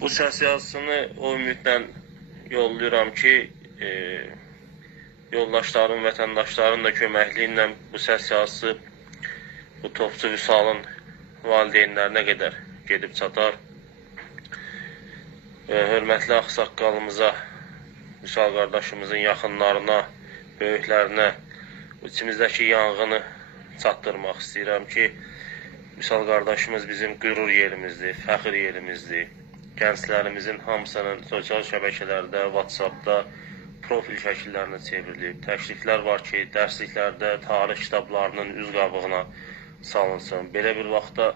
Bu səs yazısını o ümidlə yollayıram ki, yoldaşların, vətəndaşların da köməkliyi ilə bu səs yazısı bu Topçu Vüsalın valideynlərinə qədər gedib çatar. Hörmətli ağsaqqalımıza, Vüsal qardaşımızın yaxınlarına, böyüklərinə içimizdəki yanğını çatdırmaq istəyirəm ki, Vüsal qardaşımız bizim qürur yerimizdir, fəxr yerimizdir. Gənclərimizin hamısının sosial şəbəkələrdə, WhatsAppda profil şəkillərinə çevrilib. Təkliflər var ki, dərsliklərdə tarix kitablarının üz qabığına salınsın. Belə bir vaxtda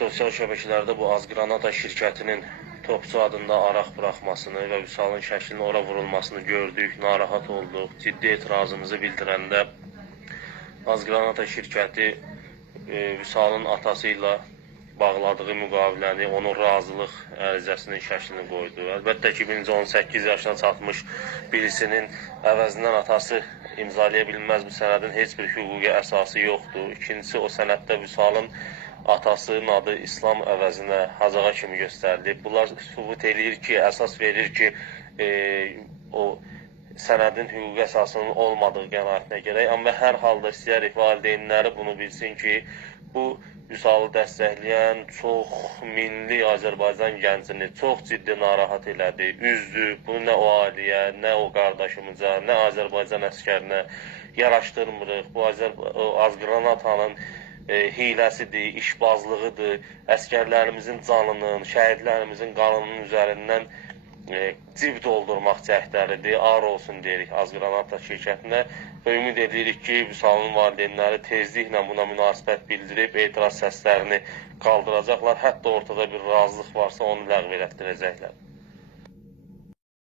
sosial şəbəkələrdə bu Azgranata şirkətinin Topçu adında araq buraxmasını və Vüsalın şəklinin ora vurulmasını gördük, narahat olduq. Ciddi etirazımızı bildirəndə Azgranata şirkəti Vüsalın atası ilə bağladığı müqaviləni, onun razılıq ərizəsinin şəklini qoydu. Əlbəttə ki, 18 yaşına çatmış birisinin əvəzindən atası imzalaya bilməz, bu sənədin heç bir hüquqi əsası yoxdur. İkincisi, o sənəddə Vüsalın atasının adı İslam əvəzinə Hazağa kimi göstərilib. Bunlar sübut edir ki, əsas verir ki, o sənədin hüquqi əsasının olmadığı qənaətinə gərək. Amma hər halda istəyərik valideynləri bunu bilsin ki, bu Vüsalı dəstəkləyən çox minli Azərbaycan gəncini çox ciddi narahat elədi, üzdü. Bunu nə o ailəyə, nə o qardaşımıza, nə Azərbaycan əskərinə yaraşdırmırıq. Bu Azgranatanın hiləsidir, işbazlığıdır, əskərlərimizin canının, şəhidlərimizin qanının üzərindən cib doldurmaq cəhdləridir, ağır olsun deyirik Azgranata şirkətinə və ümid edirik ki, Vüsalın valideynləri tezliklə buna münasibət bildirib, etiraz səslərini qaldıracaqlar, hətta ortada bir razılıq varsa onu ləğv elətdirəcəklər.